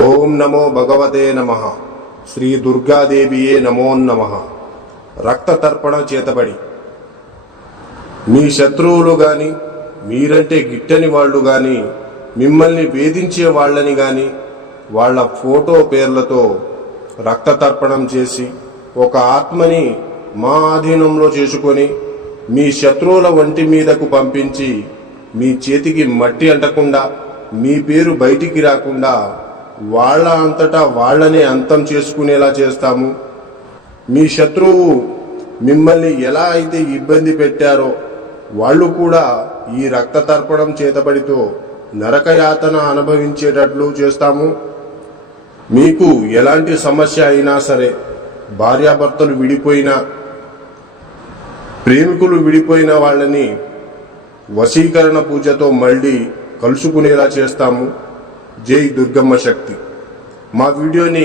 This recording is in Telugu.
ఓం నమో భగవతే నమః. శ్రీ దుర్గాదేవియే నమో నమః. రక్త తర్పణ చేతబడి మీ శత్రువులు గాని, మీరంటే గిట్టని వాళ్ళు గాని, మిమ్మల్ని వేధించే వాళ్ళని గాని వాళ్ళ ఫోటో పేర్లతో రక్త తర్పణం చేసి ఒక ఆత్మని మా ఆధీనంలో చేసుకొని మీ శత్రువుల వంటి మీదకు పంపించి మీ చేతికి మట్టి అంటకుండా, మీ పేరు బయటికి రాకుండా వాళ్ళ అంతటా వాళ్ళనే అంతం చేసుకునేలా చేస్తాము. మీ శత్రువు మిమ్మల్ని ఎలా అయితే ఇబ్బంది పెట్టారో వాళ్ళు కూడా ఈ రక్త తర్పణం చేతబడితో నరకయాతన అనుభవించేటట్లు చేస్తాము. మీకు ఎలాంటి సమస్య అయినా సరే, భార్యాభర్తలు విడిపోయినా, ప్రేమికులు విడిపోయిన వాళ్ళని వశీకరణ పూజతో మళ్ళీ కలుసుకునేలా చేస్తాము. జై దుర్గమ్మ శక్తి. మా వీడియోని